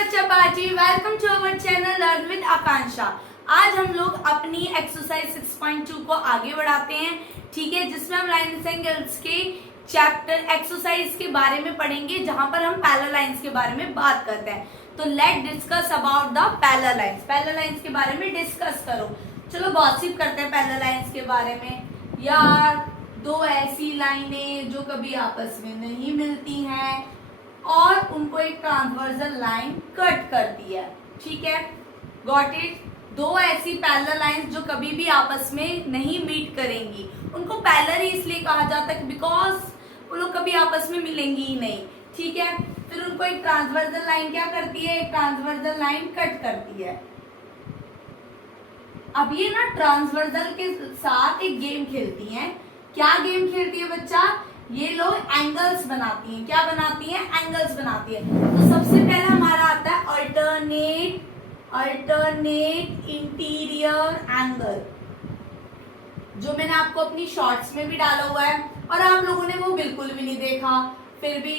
बच्चा party, welcome to our channel learn with Akanksha. आज हम लोग अपनी एक्सरसाइज 6.2 को आगे बढ़ाते हैं, ठीक है, जिसमें हम लाइन्स एंड एंगल्स के चैप्टर एक्सरसाइज के बारे में पढ़ेंगे, जहां पर हम पैरेलल लाइंस के बारे में बात करते हैं। तो let discuss about the parallel lines. Parallel lines के बारे में डिस्कस करो। चलो गॉसिप करते हैं पैरेलल लाइंस के बारे में। यार, दो ऐसी लाइनें जो कभी आपस में नहीं मिलती हैं और उनको एक ट्रांसवर्सल लाइन कट करती है, ठीक है, गॉट इट। दो ऐसी पैरेलल लाइंस जो कभी भी आपस में नहीं मीट करेंगी, उनको पैरेलल ही इसलिए कहा जाता है बिकॉज वो लोग कभी आपस में मिलेंगी ही नहीं, ठीक है। फिर उनको एक ट्रांसवर्सल लाइन क्या करती है, एक ट्रांसवर्सल लाइन कट करती है। अब ये ना ट्रांसवर्सल के साथ एक गेम खेलती हैं। क्या गेम खेलती है बच्चा? ये लोग एंगल्स बनाती हैं। क्या बनाती हैं? एंगल्स बनाती है। तो सबसे पहला हमारा आता है अल्टरनेट इंटीरियर एंगल, जो मैंने आपको अपनी शॉर्ट्स में भी डाला हुआ है और आप लोगों ने वो बिल्कुल भी नहीं देखा। फिर भी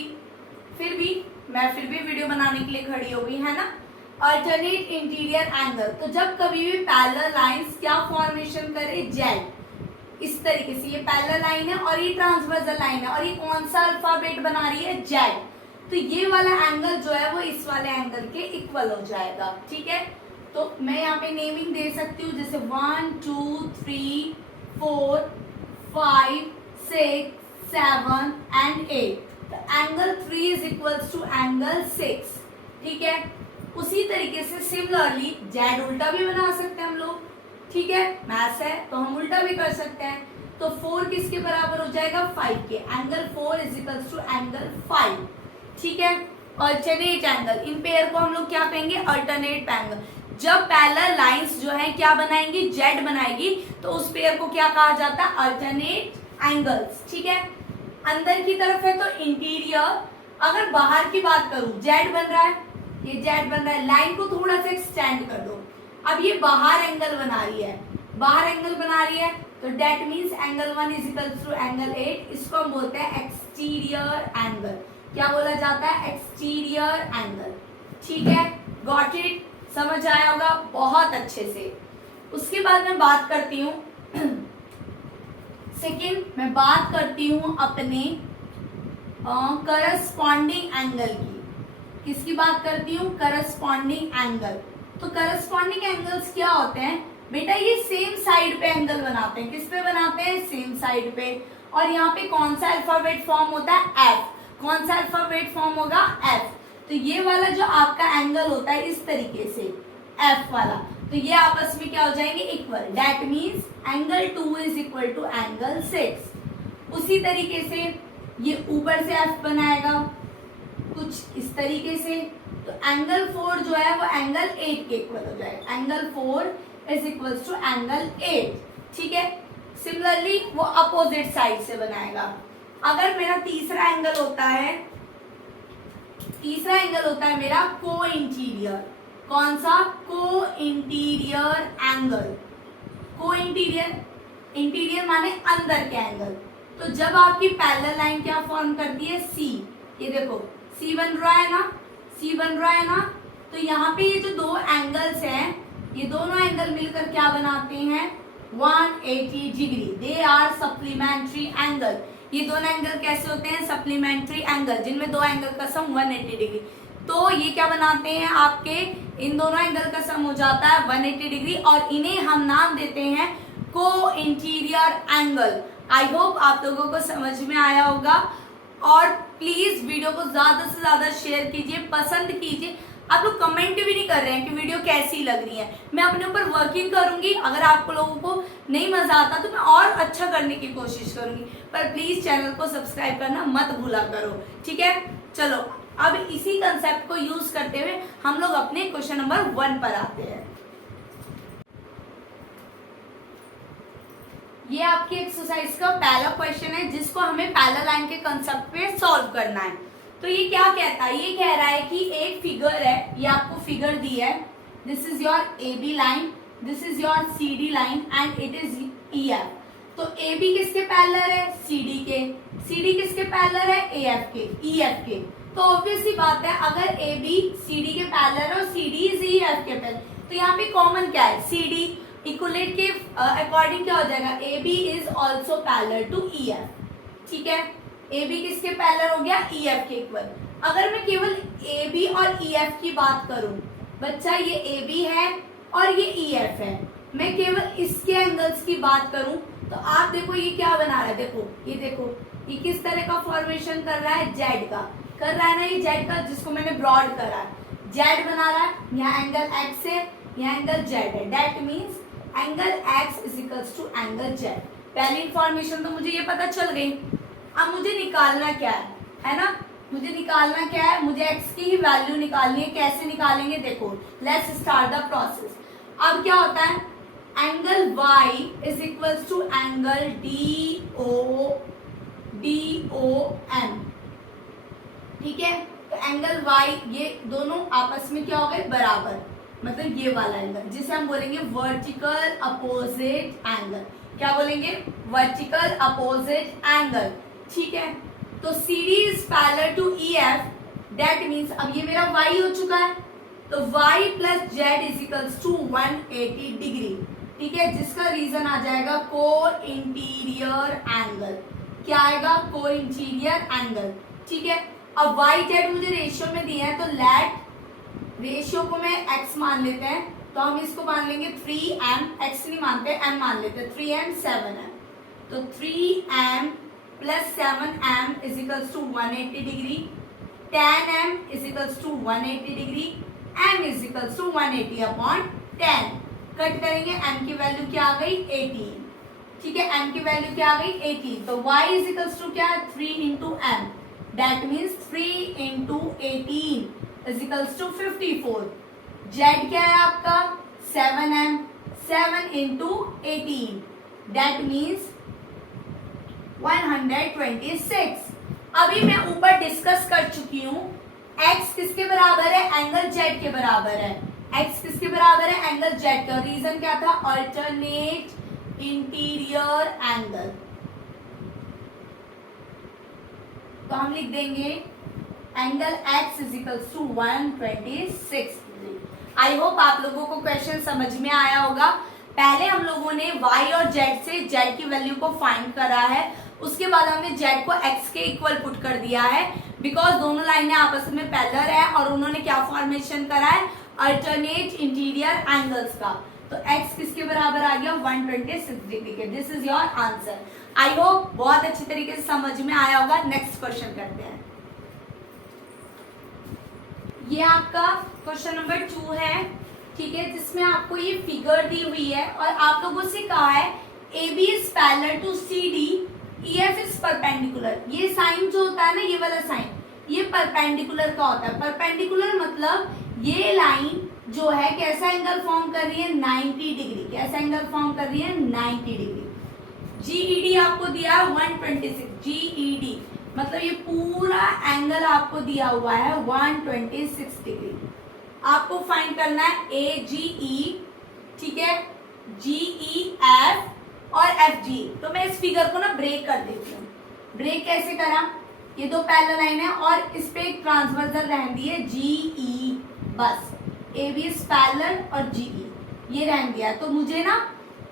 मैं वीडियो बनाने के लिए खड़ी हो गई, है ना। अल्टरनेट इंटीरियर एंगल, तो जब कभी भी पैरेलल लाइंस क्या फॉर्मेशन करे, जेड, इस तरीके से ये पैरेलल लाइन है और ये ट्रांसवर्सल लाइन है और ये कौन सा अल्फाबेट बना रही है, जेड। तो ये वाला एंगल जो है वो इस वाले एंगल के इक्वल हो जाएगा, ठीक है। तो मैं यहाँ पे नेमिंग दे सकती हूँ, जैसे 1 2 3 4 5 6 7 एंड 8। तो angle 3 is equals to angle 6, ठीक है। उसी तरीके से सिमिलरली जेड उल्टा भी बना सकते हैं हम लोग, ठीक है, मैथ्स है तो हम उल्टा भी कर सकते हैं। तो 4 किसके बराबर हो जाएगा, 5 के। Angle 4 is equals to angle 5, ठीक है। अल्टरनेट एंगल, इन पेयर को हम लोग क्या कहेंगे, अल्टरनेट एंगल। जब पैरेलल लाइंस जो है क्या बनाएंगी, जेड बनाएगी, तो उस पेयर को क्या कहा जाता है, अल्टरनेट एंगल्स, ठीक है। अंदर की तरफ है तो इंटीरियर। अगर बाहर की बात करूं, जेड बन रहा है, ये जेड बन रहा है, लाइन को थोड़ा सा एक्सटेंड कर दो। अब ये बाहर एंगल बना रही है, तो that means angle 1 is equals to angle 8। इसको हम बोलते हैं एक्सटीरियर एंगल। क्या बोला जाता है, एक्सटीरियर एंगल, ठीक है, गॉट इट। समझ आया होगा बहुत अच्छे से। उसके बाद मैं बात करती हूँ मैं बात करती हूँ अपने करस्पॉन्डिंग एंगल की। किसकी बात करती हूँ, करस्पॉन्डिंग एंगल। तो करस्पॉन्डिंग एंगल्स क्या होते हैं बेटा, ये सेम साइड पे एंगल बनाते हैं। किस पे बनाते हैं, सेम साइड पे। और यहाँ पे कौन सा अल्फाबेट फॉर्म होता है, एफ। कौन सा अल्फाबेट फॉर्म होगा, एफ। तो ये वाला जो आपका एंगल होता है इस तरीके से, एफ वाला, तो ये आपस में क्या हो जाएंगे, equal. That means angle 2 is equal to angle 6। उसी तरीके से ये ऊपर से एफ बनाएगा कुछ इस तरीके से, तो एंगल 4 जो है वो एंगल 8 के इक्वल हो जाएगा। Angle 4 is equal to angle 8, ठीक है। सिमिलरली वो अपोजिट साइड से बनाएगा। अगर मेरा तीसरा एंगल होता है मेरा को इंटीरियर। कौन सा, को इंटीरियर एंगल। को इंटीरियर माने अंदर के एंगल। तो जब आपकी पैरेलल लाइन क्या फॉर्म करती है, सी। ये देखो सी बन रहा है ना, तो यहाँ पे ये जो दो एंगल्स हैं, ये दोनों एंगल मिलकर क्या बनाते हैं, 180 degree. They are supplementary angle. ये दोनों एंगल कैसे होते हैं, सप्लीमेंट्री एंगल, जिनमें दो एंगल का सम 180 डिग्री। तो ये क्या बनाते हैं, आपके इन दोनों एंगल का सम हो जाता है 180 डिग्री और इन्हें हम नाम देते हैं को इंटीरियर एंगल। आई होप आप लोगों को समझ में आया होगा। और प्लीज वीडियो को ज्यादा से ज्यादा शेयर कीजिए, पसंद कीजिए। आप लोग कमेंट भी नहीं कर रहे हैं कि वीडियो कैसी लग रही है। मैं अपने ऊपर वर्किंग करूंगी। अगर आपको लोगों को नहीं मजा आता तो मैं और अच्छा करने की कोशिश करूंगी, पर प्लीज चैनल को सब्सक्राइब करना मत भूला करो, ठीक है। चलो अब इसी कंसेप्ट को यूज करते हुए हम लोग अपने क्वेश्चन नंबर 1 पर आते हैं। ये आपकी एक्सरसाइज का पहला क्वेश्चन है, जिसको हमें पैरेलल लाइन के कंसेप्ट पे सॉल्व करना है। तो ये क्या कहता है, ये कह रहा है कि एक फिगर है, ये आपको फिगर दी है, this is your A B line, this is your C D line and it is E F. तो ए बी किसके पैरेलल है, सी डी के। सी डी किसके पैरेलल है, ए एफ के, ई एफ के। तो ऑब्वियस सी बात है, अगर ए बी सी डी के पैरेलल और C D is E F के पैरेलल, तो यहाँ पे कॉमन क्या है, सी डी। इक्वलेट के अकॉर्डिंग क्या हो जाएगा, A B is also parallel to E F, ठीक है। ए बी किसके पैरेलल हो गया, ई एफ के इक्वल। अगर मैं केवल ए बी और ई एफ की बात करूं, बच्चा ये ए बी है और ये ई एफ है, मैं केवल इसके एंगल्स की बात करूं तो आप देखो ये क्या बना रहा है, देखो ये किस तरह का फॉर्मेशन कर रहा है, जेड का कर रहा है ना, ये जेड का जिसको मैंने ब्रॉड करा है, जेड बना रहा है। यहाँ एंगल एक्स है, यहाँ एंगल जेड है, that means angle X is equals to angle Z. पहली इंफॉर्मेशन तो मुझे ये पता चल गई। अब मुझे निकालना क्या है ना, मुझे निकालना क्या है, मुझे x की ही वैल्यू निकालनी है। कैसे निकालेंगे, देखो लेट्स स्टार्ट द प्रोसेस। अब क्या होता है, angle y is equals to angle DOM, ठीक है। तो एंगल y ये दोनों आपस में क्या हो गए, बराबर, मतलब ये वाला एंगल जिसे हम बोलेंगे वर्टिकल अपोजिट एंगल। क्या बोलेंगे, वर्टिकल अपोजिट एंगल, ठीक है। तो CD is parallel to EF, that means अब ये मेरा y हो चुका है, तो y plus Z is equals to 180 degree, ठीक है, जिसका रीजन आ जाएगा को इंटीरियर एंगल। क्या आएगा, को इंटीरियर एंगल, ठीक है। अब y z मुझे रेशियो में दिया है, तो लेट रेशियो को मैं x मान लेते हैं, तो हम इसको मान लेंगे 3m, x नहीं मानते m मान लेते हैं, 3m 7m, तो 3m plus 7m is equals to 180 degree, 10m is equals to 180 degree, m is equals to 180 upon 10। Cut करेंगे, m की वैल्यू क्या आ गई, 18, ठीक है, m की वैल्यू क्या आ गई, 18। तो y इज इक्वल्स टू क्या है, 3 into m, that means 3 into 18 is equals to 54। z क्या है आपका, 7m, 7 इंटू 18, दैट मीन्स 126। अभी मैं ऊपर डिस्कस कर चुकी हूँ, x किसके बराबर है, एंगल z के बराबर है। x किसके बराबर है, एंगल z का। रीजन क्या था, अल्टरनेट इंटीरियर एंगल। तो हम लिख देंगे angle x is equals to 126 degree. I hope आप लोगों को क्वेश्चन समझ में आया होगा। पहले हम लोगों ने y और z से z की वैल्यू को फाइंड करा है, उसके बाद हमने z को x के इक्वल पुट कर दिया है, बिकॉज दोनों लाइनें आपस में पैरेलल है और उन्होंने क्या फॉर्मेशन करा है, अल्टरनेट इंटीरियर एंगल्स का। तो x किसके बराबर आ गया, 126 डिग्री के। This is your answer. I hope बहुत अच्छी तरीके से समझ में आया होगा। नेक्स्ट क्वेश्चन करते हैं। ये आपका क्वेश्चन नंबर 2 है, ठीक है, जिसमें आपको ये फिगर दी हुई है और आप लोगों से कहा है AB is parallel to CD, EF is perpendicular. ये साइन जो होता है ना, ये वाला साइन, ये परपेंडिकुलर का होता है। परपेंडिकुलर मतलब ये लाइन जो है कैसा एंगल फॉर्म कर रही है, 90 डिग्री। कैसा एंगल फॉर्म कर रही है, 90 डिग्री। GED आपको दिया 126, GED मतलब ये पूरा एंगल आपको दिया हुआ है 126 डिग्री। आपको फाइंड करना है AGE, ठीक है, GEF और FG। तो मैं इस फिगर को ना ब्रेक कर देती हूँ। ब्रेक कैसे करा, ये दो पैरेलल लाइन है और इस पे एक ट्रांसवर्सल रहन दी है GE, बस AB इज पैरेलल और GE ये रहन दिया। तो मुझे ना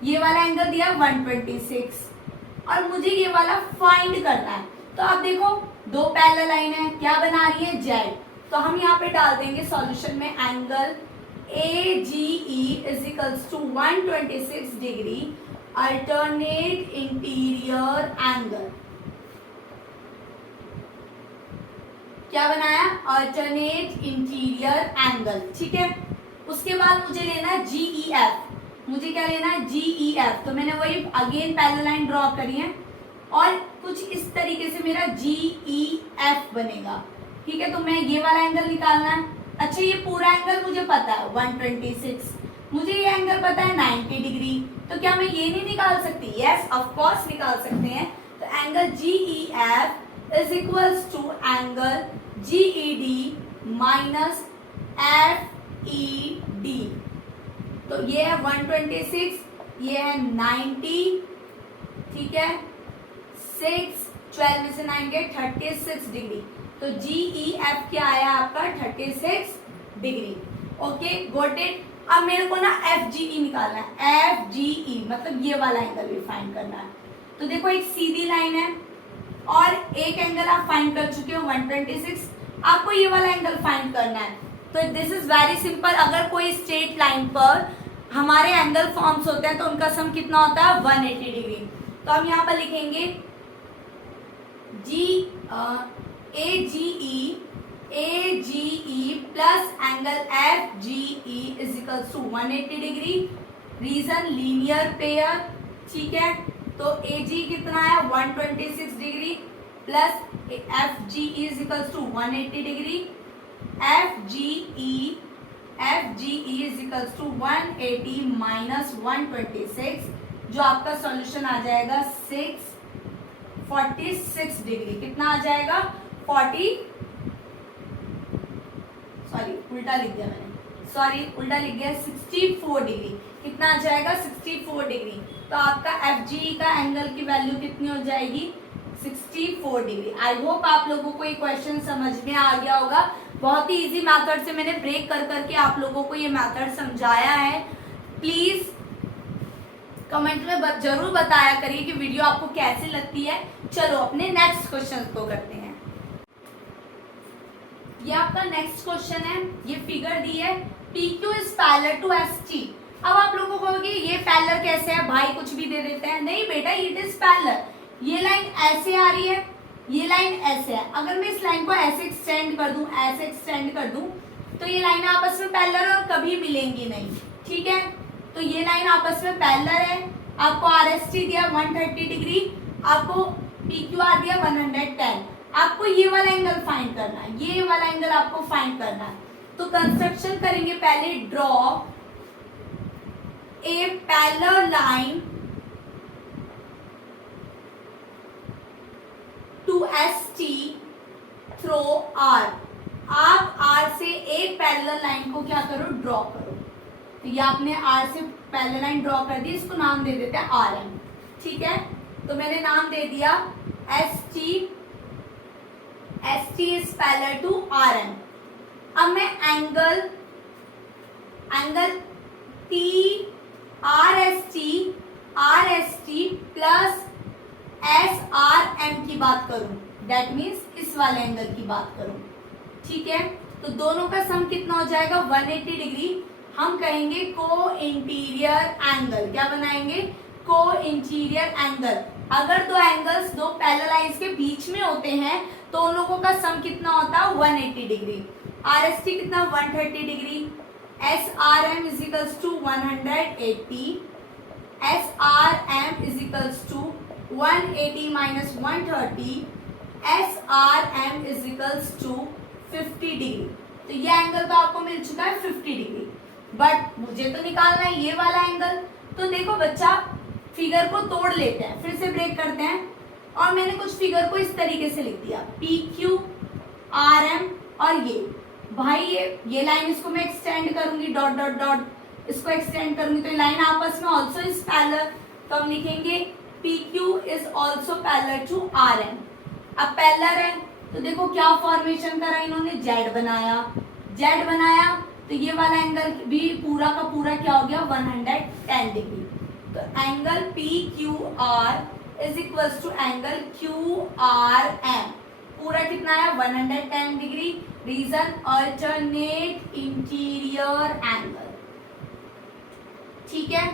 ये वाला एंगल दिया 126 और मुझे ये वाला फाइंड करना है। तो आप देखो दो पैरेलल लाइन है, क्या बना रही है, Z। तो हम यहाँ पे डाल देंगे सॉल्यूशन में angle AGE is equals to 126 degree alternate interior angle. क्या बनाया, अल्टरनेट इंटीरियर एंगल, ठीक है। उसके बाद मुझे लेना है GEF। मुझे क्या लेना है, GEF। तो मैंने वही अगेन पैरेलल लाइन ड्रॉ करी है और कुछ इस तरीके से मेरा GEF बनेगा, ठीक है। तो मैं ये वाला एंगल निकालना है। अच्छा ये पूरा एंगल मुझे पता है 126, मुझे ये एंगल पता है 90 डिग्री। तो क्या मैं ये नहीं निकाल सकती, यस ऑफ कोर्स निकाल सकते हैं। तो angle GEF is equals to angle GED minus FED। तो ये है 126, ये है 90, ठीक है, 6, 12 में से 9 गए 36 डिग्री। तो GEF क्या आया आपका 36 डिग्री। Okay got it. अब मेरे को ना FGE निकालना है, FGE मतलब ये वाला एंगल भी फाइंड करना है। तो देखो एक सीधी लाइन है और एक एंगल आप फाइंड कर चुके हो 126, आपको ये वाला एंगल फाइंड करना है। तो दिस इज वेरी सिंपल। अगर कोई स्ट्रेट लाइन पर हमारे एंगल फॉर्म्स होते हैं तो उनका सम कितना होता है 180 डिग्री। तो हम यहाँ पर लिखेंगे AGE plus angle FGE is equals to 180 degree. Reason linear pair, ठीक है। तो AG कितना है 126 degree plus FGE is equals to 180 degree. FGE is equals to 180 minus 126, जो आपका सॉल्यूशन आ जाएगा 46 डिग्री। कितना आ जाएगा 64 डिग्री। कितना आ जाएगा 64 डिग्री। तो आपका FGE का एंगल की वैल्यू कितनी हो जाएगी 64 डिग्री। आई होप आप लोगों को ये क्वेश्चन समझ में आ गया होगा। बहुत ही इजी मेथड से मैंने ब्रेक कर करके आप लोगों को ये मेथड समझाया है। प्लीज कमेंट में जरूर बताया करिए कि वीडियो आपको कैसी लगती है। चलो अपने नेक्स्ट क्वेश्चन को करते हैं। ये आपका नेक्स्ट क्वेश्चन है, ये फिगर दी है PQ is parallel to ST। अब आप लोगों को कहोगे ये पैरेलल कैसे है भाई, कुछ भी दे देते हैं। नहीं बेटा, इट इज पैरेलल। ये लाइन ऐसे आ रही है, ये लाइन ऐसे है। अगर मैं इस लाइन को ऐसे एक्सटेंड कर दूं, ऐसे एक्सटेंड कर दूं, तो ये लाइन आपस में पैरेलल है और कभी मिलेंगी नहीं, ठीक है। तो ये लाइन आपस में पैरेलल है। आपको RST दिया 130 डिग्री, आपको PQR दिया 110। आपको ये वाला एंगल फाइंड करना है, ये वाला एंगल आपको फाइंड करना है। तो कंस्ट्रक्शन करेंगे पहले, draw a parallel line to ST through R। आप R से एक पैरेलल लाइन को क्या करो, ड्रॉ करो। तो ये आपने R से पैरेलल लाइन ड्रॉ कर दी, इसको नाम दे देते हैं RM, ठीक है। तो मैंने नाम दे दिया ST is parallel to RM। अब मैं एंगल RST प्लस SRM की बात करूं, दैट मीन्स इस वाले एंगल की बात करूं, ठीक है। तो दोनों का सम कितना हो जाएगा 180 डिग्री। हम कहेंगे को इंटीरियर एंगल। क्या बनाएंगे, को इंटीरियर एंगल। अगर दो एंगल्स दो पैरेलल लाइंस के बीच में होते हैं तो उन लोगों का सम कितना होता है 180 डिग्री। RST कितना 130 degree, SRM is equals to 180, SRM is equals to 180 minus 130, SRM is equals to 50 degree. तो ये एंगल तो आपको मिल चुका है 50 डिग्री, बट मुझे तो निकालना है ये वाला एंगल। तो देखो बच्चा, फिगर को तोड़ लेते हैं, फिर से ब्रेक करते हैं। और मैंने कुछ फिगर को इस तरीके से लिख दिया, PQ RM और ये भाई ये लाइन, इसको मैं एक्सटेंड करूंगी, डॉट डॉट डॉट, इसको एक्सटेंड करूंगी तो ये लाइन आपस में ऑल्सो इज पैरेलल। तो हम लिखेंगे PQ is also parallel to RM। अब पैरेलल है तो देखो क्या फॉर्मेशन करा इन्होंने, जेड बनाया। तो ये वाला एंगल भी पूरा का पूरा क्या हो गया 110 डिग्री। तो angle PQR is equals to angle QRM, पूरा कितना है 110 degree. Reason alternate interior angle, ठीक है,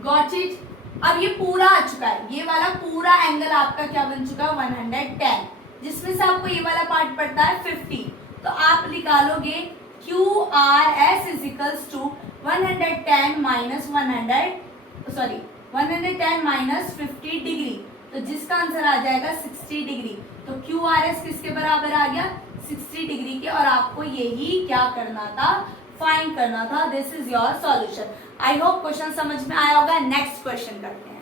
गॉट इट। अब ये पूरा आ चुका है, ये वाला पूरा एंगल आपका क्या बन चुका है 110, जिसमें से आपको ये वाला पार्ट पड़ता है 50। तो आप निकालोगे QRS is equals to 110 minus 50 degree. तो जिसका आंसर आ जाएगा 60 डिग्री। तो QRS किसके बराबर आ गया 60 डिग्री के, और आपको यही क्या करना था, फाइंड करना था। This is your solution. I hope question समझ में आया होगा। नेक्स्ट क्वेश्चन करते हैं।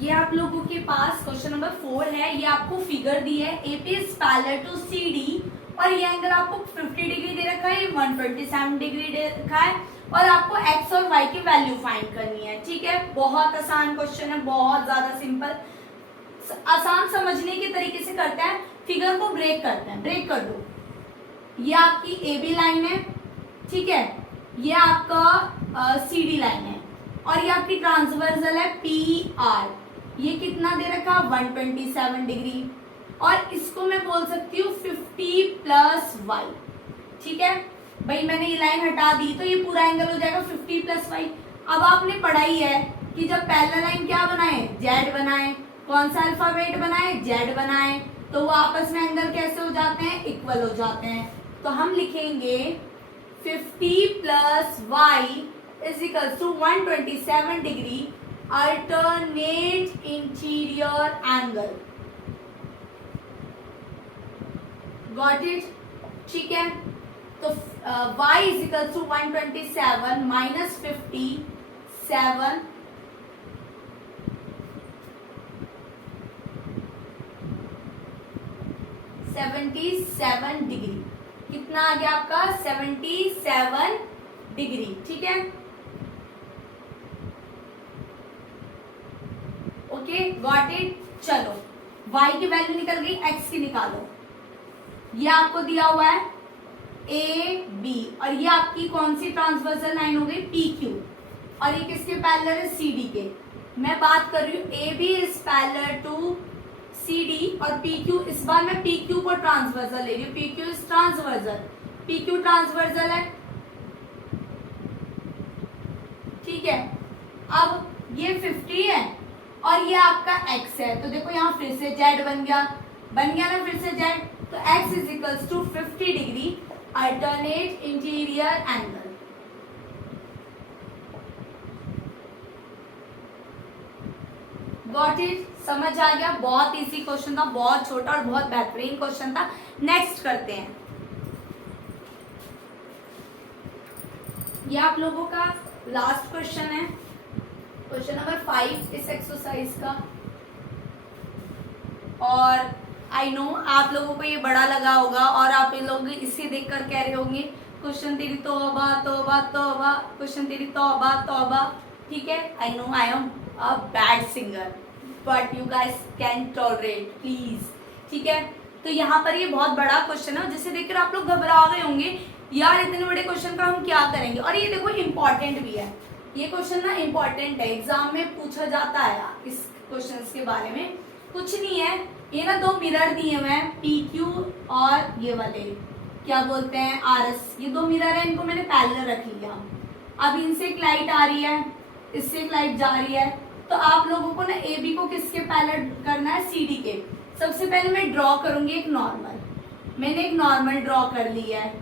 ये आप लोगों के पास क्वेश्चन नंबर 4 है। ये आपको फिगर दी है, AP is parallel to CD, और ये एंगल आपको 50 डिग्री दे रखा है, 127 डिग्री दे रखा है, और आपको x और y की वैल्यू फाइंड करनी है, ठीक है। बहुत आसान क्वेश्चन है, बहुत ज्यादा सिंपल। आसान समझने के तरीके से करते हैं, फिगर को ब्रेक करते हैं। ब्रेक कर दो। ये आपकी ए बी लाइन है, ठीक है, ये आपका सी डी लाइन है, और ये आपकी ट्रांसवर्सल है पी आर। ये कितना दे रखा 127 डिग्री, और इसको मैं बोल सकती हूँ 50 प्लस वाई। ठीक है भाई, मैंने ये लाइन हटा दी तो ये पूरा एंगल हो जाएगा 50 प्लस वाई। अब आपने पढ़ाई है कि जब पहला लाइन क्या बनाए, जेड बनाए, कौन सा अल्फाबेट बनाए, जेड बनाए, तो वो आपस में एंगल कैसे हो जाते हैं, इक्वल हो जाते हैं। तो हम लिखेंगे 50 plus y is equal to 127 degree alternate interior angle. Got it? ठीक है, तो y is equal to 127 minus 57 77 degree. कितना आ गया आपका 77 डिग्री। ठीक है, ओके, गॉट इट। चलो y की वैल्यू निकल गई, x की निकालो। ये आपको दिया हुआ है ए बी, और ये आपकी कौन सी ट्रांसवर्सल लाइन हो गई, पी क्यू, और ये किसके पैरेलल है, सी डी के। मैं बात कर रही हूँ A B is parallel to C D, और पी क्यू, इस बार मैं पी क्यू को ट्रांसवर्सल ले रही हूँ। P Q is transversal, P Q transversal है। ठीक है, अब ये 50 है और ये आपका x है, तो देखो यहाँ फिर से z बन गया ना, फिर से z, तो x is equals to 50 degree alternate interior angle. Got it? समझ आ गया? बहुत इजी क्वेश्चन था, बहुत छोटा और बहुत बेहतरीन क्वेश्चन था। नेक्स्ट करते हैं, ये आप लोगों का लास्ट क्वेश्चन है, क्वेश्चन नंबर 5 इस एक्सरसाइज का। और आई नो आप लोगों को ये बड़ा लगा होगा और आप इन लोग इसे देखकर कह रहे होंगे क्वेश्चन तेरी तौबा तौबा तौबा, क्वेश्चन तेरी तौबा तौबा। ठीक है, I know I am a bad singer but you guys can tolerate please. ठीक है, तो यहाँ पर ये बहुत बड़ा क्वेश्चन है जिसे देखकर आप लोग घबरा गए होंगे, यार इतने बड़े क्वेश्चन का हम क्या करेंगे। और ये देखो इम्पोर्टेंट भी है, ये क्वेश्चन ना इम्पोर्टेंट है, एग्जाम में पूछा जाता है इस क्वेश्चन के बारे में। कुछ नहीं है, ये ना दो मिरर दिए हुए हैं पी क्यू और ये वाले क्या बोलते हैं आर एस, ये दो मिरर है, इनको मैंने पैरेलल रख लिया। अब इनसे एक लाइट आ रही है, इससे एक लाइट जा रही है, तो आप लोगों को ना ए बी को किसके पैरेलल करना है, सी डी के। सबसे पहले मैं ड्रॉ करूंगी एक नॉर्मल, मैंने एक नॉर्मल ड्रॉ कर लिया है।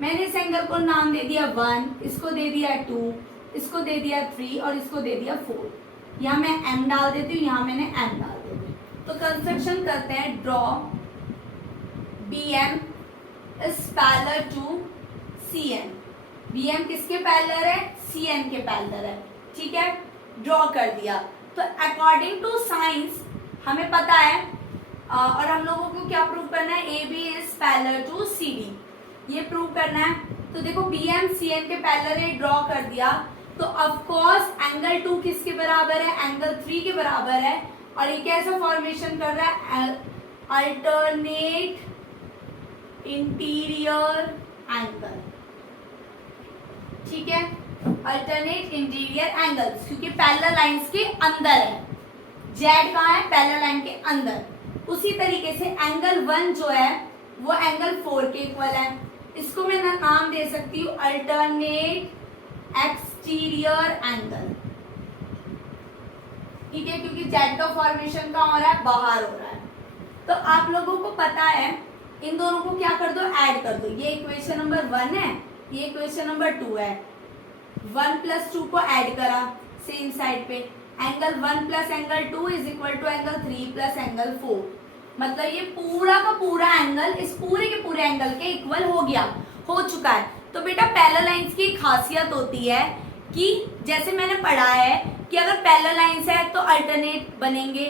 मैंने इस एंगल को नाम दे दिया 1, इसको दे दिया 2, इसको दे दिया 3 और इसको दे दिया 4। यहाँ मैं m डाल देती हूँ, यहाँ मैंने m डाल देती हूँ। तो कंस्ट्रक्शन करते हैं, draw BM is parallel to CN। BM किसके पैरेलल है, CN के पैरेलल है। ठीक है, ड्रॉ कर दिया। तो अकॉर्डिंग टू साइंस हमें पता है और हम लोगों को क्या प्रूव करना है, AB is parallel to CD, ये प्रूव करना है। तो देखो BM CN के पैरेलल है, ड्रॉ कर दिया, तो ऑफ कोर्स एंगल 2 किसके बराबर है, एंगल 3 के बराबर है। और ये कैसा फॉर्मेशन कर रहा है, अल्टरनेट इंटीरियर एंगल। ठीक है, अल्टरनेट इंटीरियर एंगल, क्योंकि पैरेलल लाइंस के अंदर है, जेड कहाँ है, पैरेलल लाइन के अंदर। उसी तरीके से एंगल 1 जो है वो एंगल 4 के इक्वल है, इसको मैं नाम दे सकती हूँ अल्टरनेट एक्सटीरियर एंगल। ठीक है, क्योंकि जेड का फॉर्मेशन कहाँ हो रहा है, बाहर हो रहा है। तो आप लोगों को पता है, इन दोनों को क्या कर दो, ऐड कर दो। ये इक्वेशन नंबर 1 है, ये इक्वेशन नंबर 2 है। 1 प्लस 2 को ऐड करा सेम साइड पे, angle 1 plus angle 2 is equal to angle 3 plus angle 4। मतलब ये पूरा का पूरा एंगल इस पूरे के पूरे एंगल के इक्वल हो गया, हो चुका है। तो बेटा पैरेलल लाइंस की खासियत होती है कि जैसे मैंने पढ़ा है कि अगर पैरेलल लाइंस है तो अल्टरनेट बनेंगे,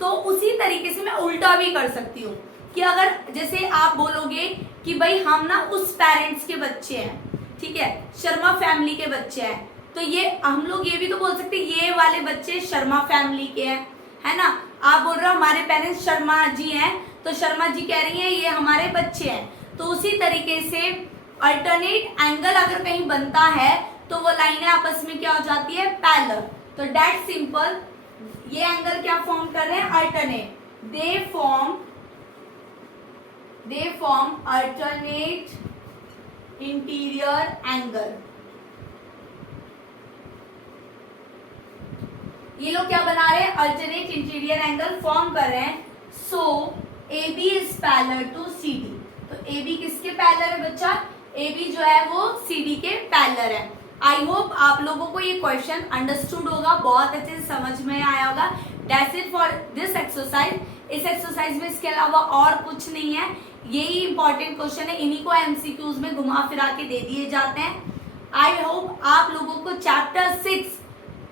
तो उसी तरीके से मैं उल्टा भी कर सकती हूँ कि अगर जैसे आप बोलोगे कि भाई हम ना उस पेरेंट्स के बच्चे हैं, ठीक है, शर्मा फैमिली के बच्चे हैं, तो ये हम लोग ये भी तो बोल सकते हैं ये वाले बच्चे शर्मा फैमिली के हैं, है ना। आप बोल रहे हो हमारे पेरेंट्स शर्मा जी हैं, तो शर्मा जी कह रही हैं ये हमारे बच्चे हैं। तो उसी तरीके से अल्टरनेट एंगल अगर कहीं बनता है तो वो लाइनें आपस में क्या हो जाती है, पैरेलल। तो दैट सिंपल, ये एंगल क्या फॉर्म कर रहे हैं, alternate, they form alternate interior angle. ये लोग क्या बना रहे हैं, अल्टरनेट इंटीरियर एंगल फॉर्म कर रहे हैं। So A B is parallel to C D. तो ए बी किसके पैरेलल है बच्चा, ए बी जो है वो सी डी के पैरेलल है। आई होप आप लोगों को ये क्वेश्चन अंडरस्टूड होगा, बहुत अच्छे से समझ में आया होगा। That's it for this exercise. इस एक्सरसाइज में इसके अलावा और कुछ नहीं है, यही इंपॉर्टेंट क्वेश्चन है, इन्हीं को एमसीक्यूज में घुमा फिरा के दे दिए जाते हैं। आई होप आप लोगों को चैप्टर 6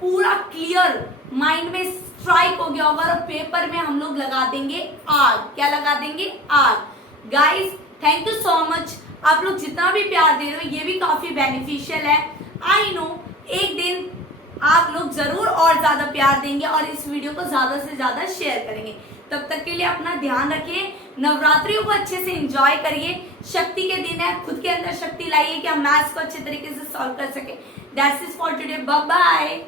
पूरा क्लियर माइंड में स्ट्राइक हो गया होगा और पेपर में हम लोग लगा देंगे आग। क्या लगा देंगे, आग। Guys thank you so much, आप लोग जितना भी प्यार दे रहे हो ये भी काफी बेनिफिशियल है। आई नो एक दिन आप लोग जरूर और ज्यादा प्यार देंगे और इस वीडियो को ज्यादा से ज्यादा शेयर करेंगे। तब तक के लिए अपना ध्यान रखिए, नवरात्रियों को अच्छे से एंजॉय करिए। शक्ति के दिन है, खुद के अंदर शक्ति लाइए कि हम मैथ्स को अच्छे तरीके से सॉल्व कर सके। That's it for today, bye bye.